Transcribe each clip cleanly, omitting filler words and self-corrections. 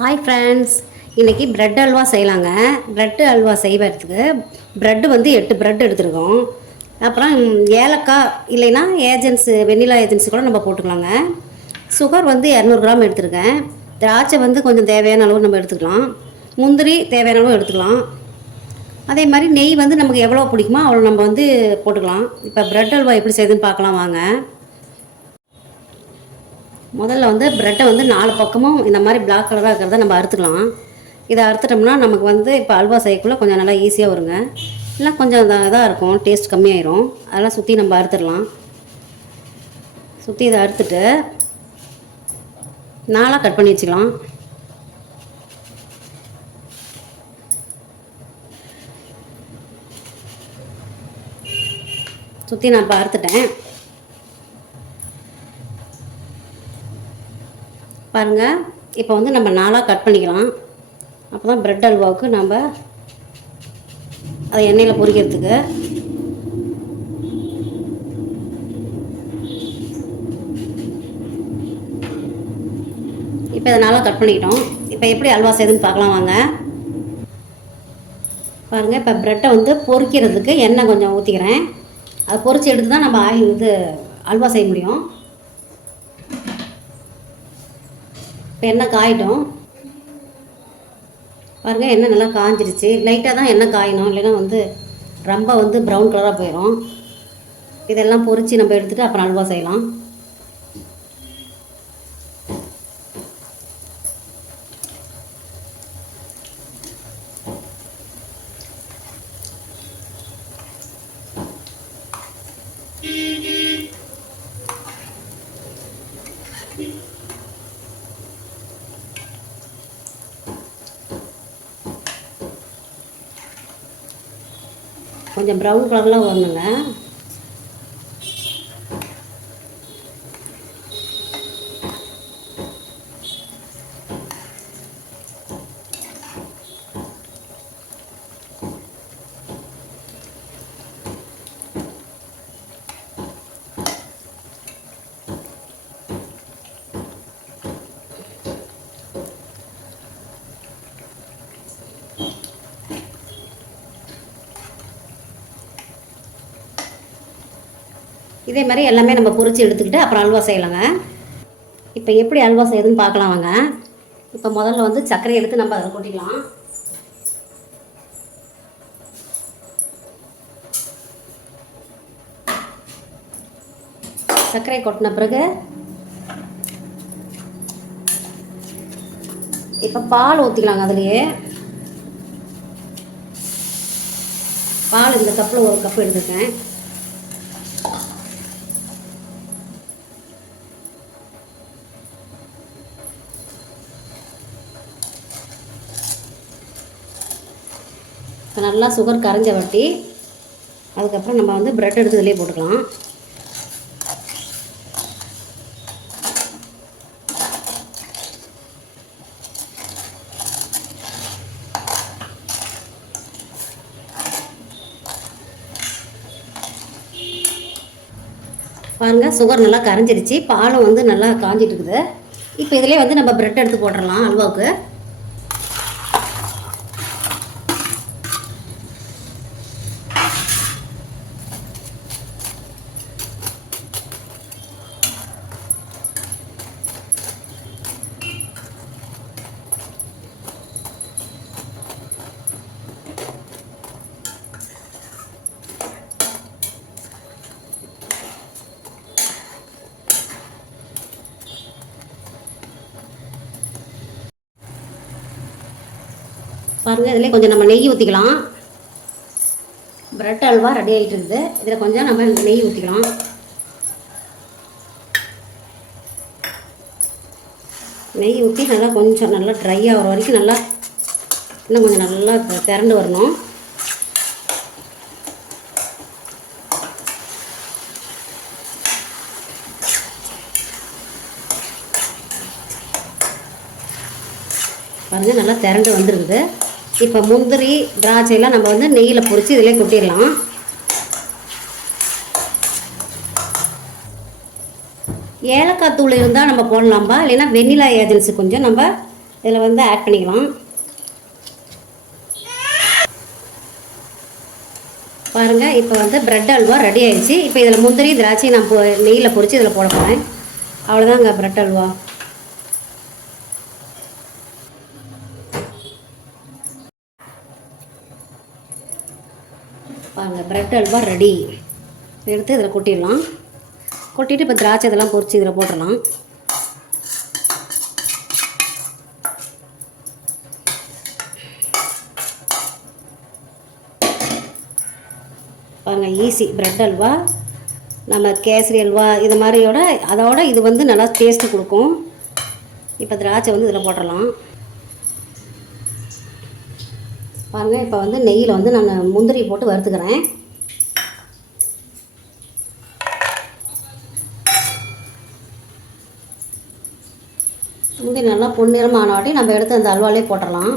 Hi friends, இன்றைக்கி bread halwa செய்யலாங்க. Bread halwa செய்வதுக்கு bread வந்து 8 ப்ரெட் எடுத்துருக்கோம். அப்புறம் ஏலக்காய் இல்லைன்னா வெண்ணிலா ஏஜென்சி கூட நம்ம போட்டுக்கலாங்க. சுகர் வந்து 200 கிராம் எடுத்துருக்கேன். திராட்சை வந்து கொஞ்சம் தேவையான அளவு நம்ம எடுத்துக்கலாம். முந்திரி தேவையான அளவு எடுத்துக்கலாம். அதே மாதிரி நெய் வந்து நமக்கு எவ்வளோ பிடிக்குமோ அவ்வளோ நம்ம வந்து போட்டுக்கலாம். இப்போ ப்ரெட் அல்வா எப்படி செய்யுதுன்னு பார்க்கலாம் வாங்க. முதல்ல வந்து ப்ரெட்டை வந்து 4 பக்கமும் இந்த மாதிரி பிளாக் கலராக இருக்கிறத நம்ம அறுத்துக்கலாம். இதை அறுத்துட்டோம்னா நமக்கு வந்து இப்போ அல்வா செய்யக்குள்ளே கொஞ்சம் நல்லா ஈஸியாக வருங்க. இல்லை கொஞ்சம் இதாக இருக்கும், டேஸ்ட் கம்மியாயிரும். அதெல்லாம் சுற்றி நம்ம அறுத்துடலாம். சுற்றி இதை அறுத்துட்டு 4ஆக கட் பண்ணி வச்சுக்கலாம். சுற்றி நான் இப்போ அறுத்துட்டேன் பாருங்கள். இப்போ வந்து நம்ம 4ஆக கட் பண்ணிக்கலாம். அப்போ தான் ப்ரெட் அல்வாவுக்கு நம்ம அதை எண்ணெயில் பொரிக்கிறதுக்கு. இப்போ இதை 4ஆக கட் பண்ணிக்கிட்டோம். இப்போ எப்படி அல்வா செய்யுதுன்னு பார்க்கலாம் வாங்க. பாருங்கள், இப்போ ப்ரெட்டை வந்து பொரிக்கிறதுக்கு எண்ணெய் கொஞ்சம் ஊற்றிக்கிறேன். அதை பொரித்து எடுத்து தான் நம்ம அல்வா செய்ய முடியும். இப்போ எண்ணெய் காயிட்டோம் பாருங்கள். எண்ணெய் நல்லா காஞ்சிருச்சு. லைட்டாக தான் எண்ணெய் காயணும், இல்லைன்னா வந்து ரொம்ப வந்து ப்ரௌன் கலராக போயிடும். இதெல்லாம் பொரித்து நம்ம எடுத்துகிட்டு அப்புறம் அல்வா செய்யலாம். கொஞ்சம் ப்ரௌன் கலரில் வரணுங்க. இதே மாதிரி எல்லாமே நம்ம பொரித்து எடுத்துக்கிட்டு அப்புறம் அல்வா செய்யலாங்க. இப்போ எப்படி அல்வா செய்யுதுன்னு பார்க்கலாம் வாங்க. இப்போ முதல்ல வந்து சர்க்கரை எடுத்து நம்ம அதை கொட்டிக்கலாம். சர்க்கரை கொட்டின பிறகு இப்போ பால் ஊற்றிக்கலாங்க. அதுலேயே பால் இந்த கப்பில் 1 கப் எடுத்துருக்கேன். நல்லா சுகர் கரைஞ்ச வட்டி அதுக்கப்புறம் நம்ம வந்து ப்ரெட் எடுத்து இதிலே போட்டுக்கலாம். பாருங்கள், சுகர் நல்லா கரைஞ்சிருச்சு. பாலும் வந்து நல்லா காஞ்சிட்டு இருக்குது. இப்போ இதிலே வந்து நம்ம ப்ரெட் எடுத்து போட்டுடலாம் அல்வாவுக்கு. பாருங்கள், இதில் கொஞ்சம் நம்ம நெய் ஊற்றிக்கலாம். ப்ரெட் அல்வா ரெடி ஆகிட்டு இருக்குது. இதில் கொஞ்சம் நம்ம நெய் ஊற்றிக்கலாம். நெய் ஊற்றி நல்லா கொஞ்சம் நல்லா ட்ரை ஆகிற வரைக்கும் நல்லா இன்னும் கொஞ்சம் நல்லா திரண்டு வரணும். பாருங்கள், நல்லா திரண்டு வந்துருக்குது. இப்போ முந்திரி திராட்சையெல்லாம் நம்ம வந்து நெய்யில் பொரித்து இதிலே கொட்டிடலாம். ஏலக்காய் தூள் இருந்தால் நம்ம போடலாம்பா, இல்லைன்னா வெண்ணிலா ஏஜென்சி கொஞ்சம் நம்ம இதில் வந்து ஆட் பண்ணிக்கலாம். பாருங்கள், இப்போ வந்து ப்ரெட் அல்வா ரெடி ஆயிடுச்சு. இப்போ இதில் முந்திரி திராட்சை நான் நெய்யில் பொரித்து இதில் போட போகிறேன். அவ்வளோதாங்க ப்ரெட் அல்வா. பாருங்கள், ப்ரெட் அல்வா ரெடி. எடுத்து இதில் கொட்டிடலாம். கொட்டிட்டு இப்போ திராட்சை இதெல்லாம் பொரித்து இதில் போட்டுடலாம். பாருங்கள், ஈஸி ப்ரெட் அல்வா. நம்ம கேசரி அல்வா இது மாதிரியோட அதோட இது வந்து நல்லா டேஸ்ட்டு கொடுக்கும். இப்போ திராட்சை வந்து இதில் போட்டுடலாம். பாருங்கள், இப்போ வந்து நெய்யில் வந்து நான் முந்திரி போட்டு வறுத்துக்கிறேன். முந்திரி நல்லா பொன்னிறமாக ஆனாட்டி நம்ம எடுத்து அந்த அல்வாலே போட்டுடலாம்.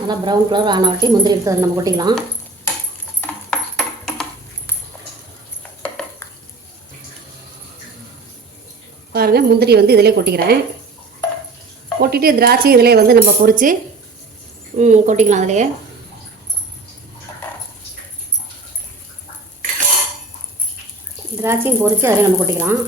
நல்லா ப்ரௌன் கலர் ஆனாட்டி முந்திரி எடுத்து நம்ம கொட்டிக்கலாம். பாருங்கள், முந்திரி வந்து இதிலே கொட்டிக்கிறேன். கொட்டிட்டு திராட்சை இதிலே வந்து நம்ம பொரித்து கொட்டிக்கலாம். அதிலே திராட்சையும் பொரித்து அதிலே நம்ம கொட்டிக்கலாம்.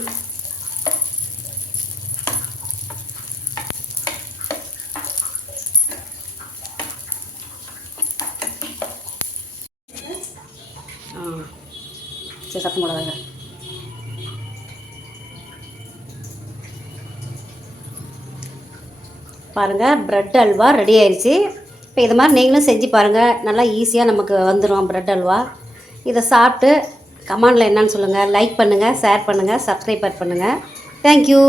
சரி, சத்தம் போடாதாங்க. பாருங்கள், ப்ரெட் அல்வா ரெடி ஆயிடுச்சு. இப்போ இது மாதிரி நீங்களும் செஞ்சு பாருங்கள். நல்லா ஈஸியாக நமக்கு வந்துடும் ப்ரெட் அல்வா. இதை சாப்பிட்டு கமெண்டில் என்னன்னு சொல்லுங்கள். லைக் பண்ணுங்கள், ஷேர் பண்ணுங்கள், சப்ஸ்கிரைப் பண்ணுங்கள். தேங்க்யூ.